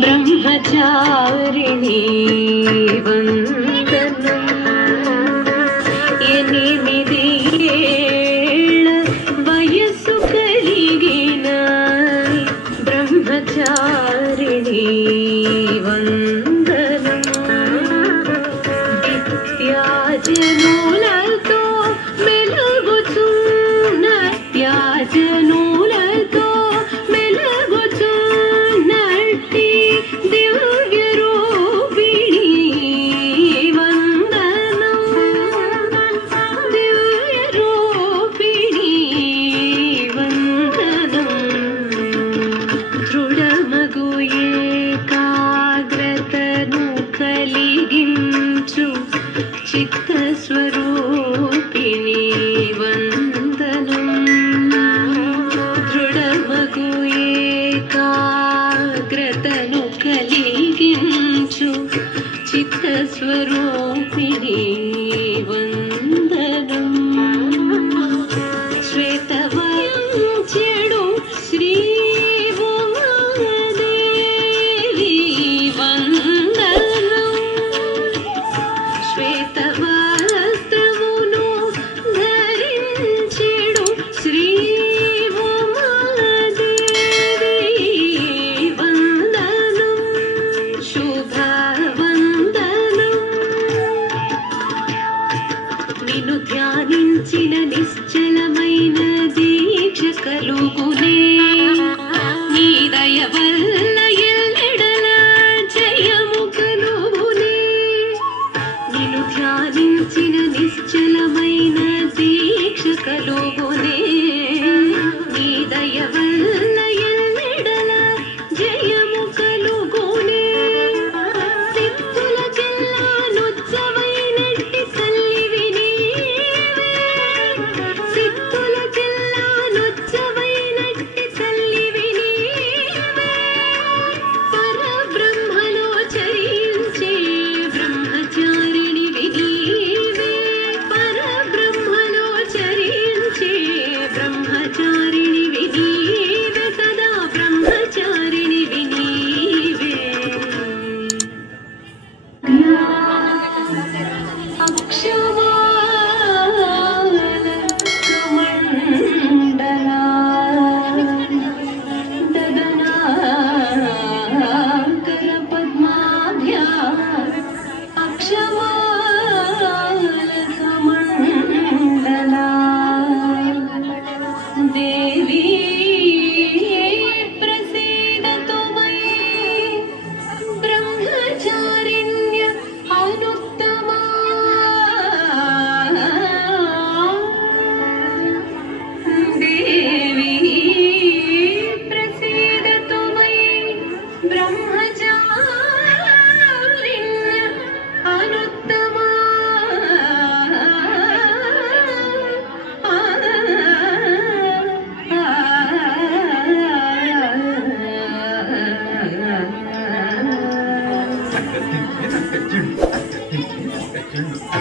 ബ്രഹ്മചാരിണി വന്ദനം. എനിമിതിയേള വയസ്സു കലികിന ബ്രഹ്മചാരിണി വന്ദനം. కలిగించు చిత్ర నేను ధ్యానించిన నిశ్చలమైన దీక్ష కలుగునే. నీ దయవల్ల Hindustan.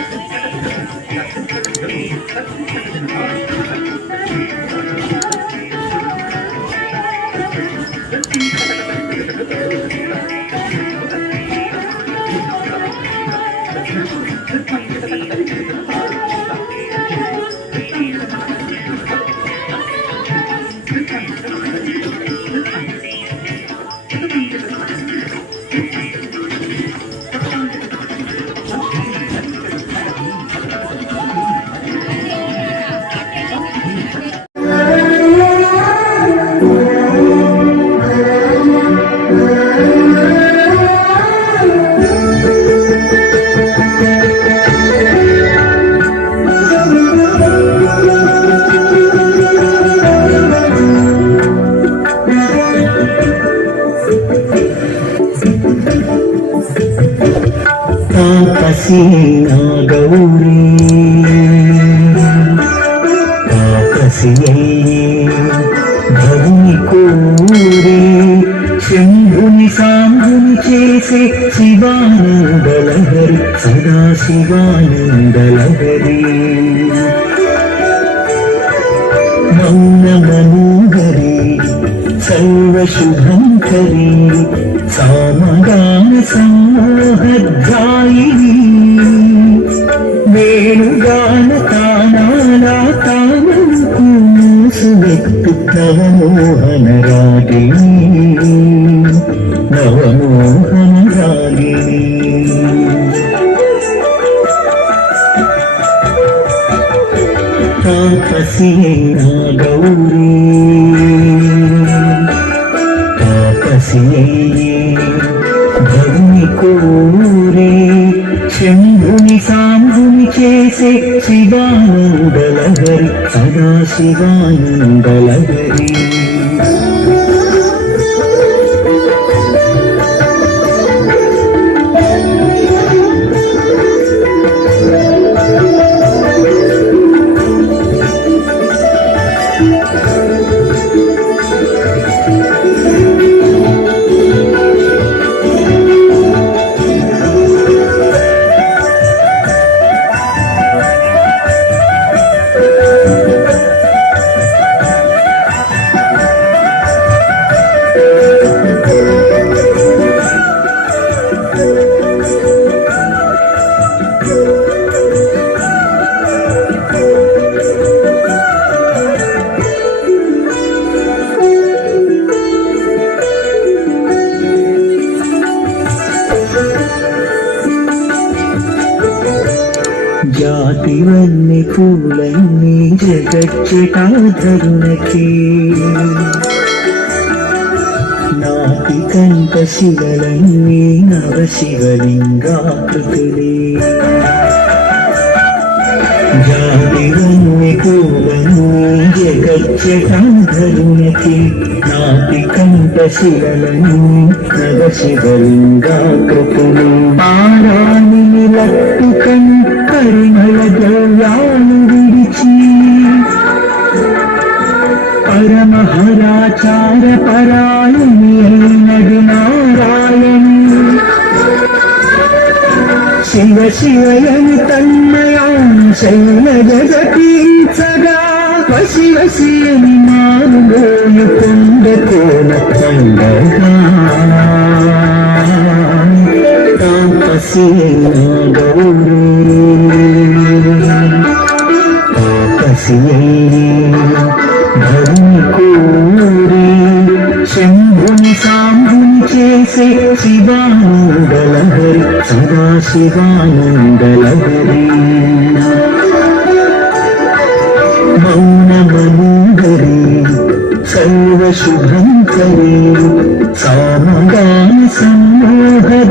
గౌరీ. ఆకసియై భవుని కోరి శంభుని సాంభుని చేసే శివానందలహరి సదా శివానందలహరి. మౌన మనోహరి సర్వశుభంకరి సామగాన సంమోహధ్యాయిని సమ్మోహధ్యాయిని వేణుగాన తానాల తానకు తవ మోహన రాగిణి నవమోహన రాగిణి తాపసియే నా గౌరీ తాపసియే భూమి కోరే శంభుని సాంబుని చేసే శివానందలహరి సదా శివానందలహరి. ఇవన్నీ పూలన్నీ జగచ్చటాధరునకి నాటి కంట శివలన్నీ నవ శివలింగాకృతులే. జాతివన్నీ పూలన్నీ జగచ్చటాధరునకి నాటి కంట శివలన్నీ నవ శివలింగాకృతులే. లట్టు లట్టుకం పరిమళ విడిచి పరమహరాచార పరాయణి అయినది నారాయణి. శివ శివయని తన్మయాన్ని శైల జగతీంచగా వసి వసి అని మారులోయు కొండ కోన పండగా కోరి శంభుని సాంబుని చేసే శివానందలహరి సదా శివానందలహరి. మౌనమనోహరి సర్వశుభంకరి సామగాన సమ్మోహధ్యాయిని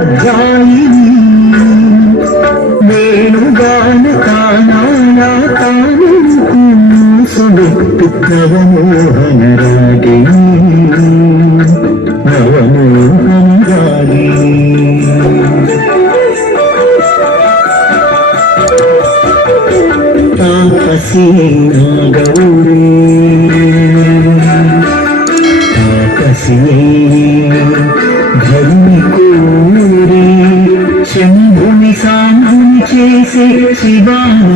గౌరీ ధర్మి కోరి శంభుని సాంబుని చేసే శివానందలహరి